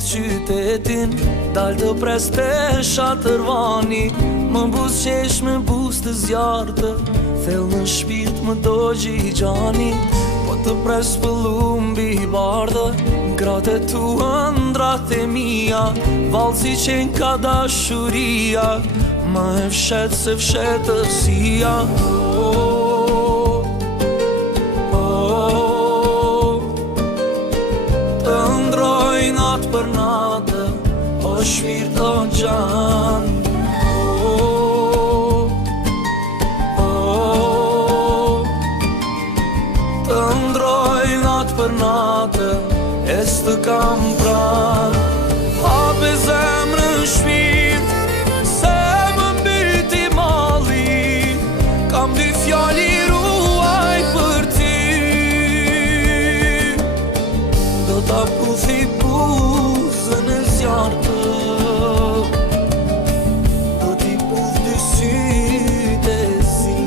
mbyth qytetin, dal të pres te shatërvani, më buz qesh me buz të zjartë, thell në shpirt më do gjigjani, po të pres pëllum bi bardë, gratë e tu ëndrat e mia, valë si qenë ka dashuria, ma e fshet se fshetësia. Të ndroj natë për natë, o shpirt o gjan. Të ndroj natë për natë, e s'të kam pran. Hape zemrën shpirt, se më mbyti malli, kam dy fjali ruaj për ti. Do ta puthi buzën e zjartë, do t'i puth dy sytë e zi.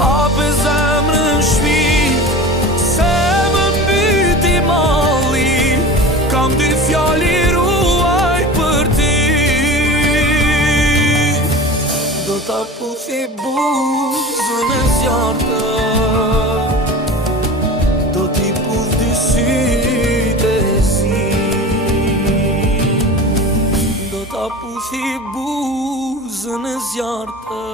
Hape zemrën shpirt, se më mbyti malli, kam dy fjali ruaj për ti. Do ta puthi buzën e zjartë, do t'i puth dy sytë e zi. Do ta puthi buzën e zjartë.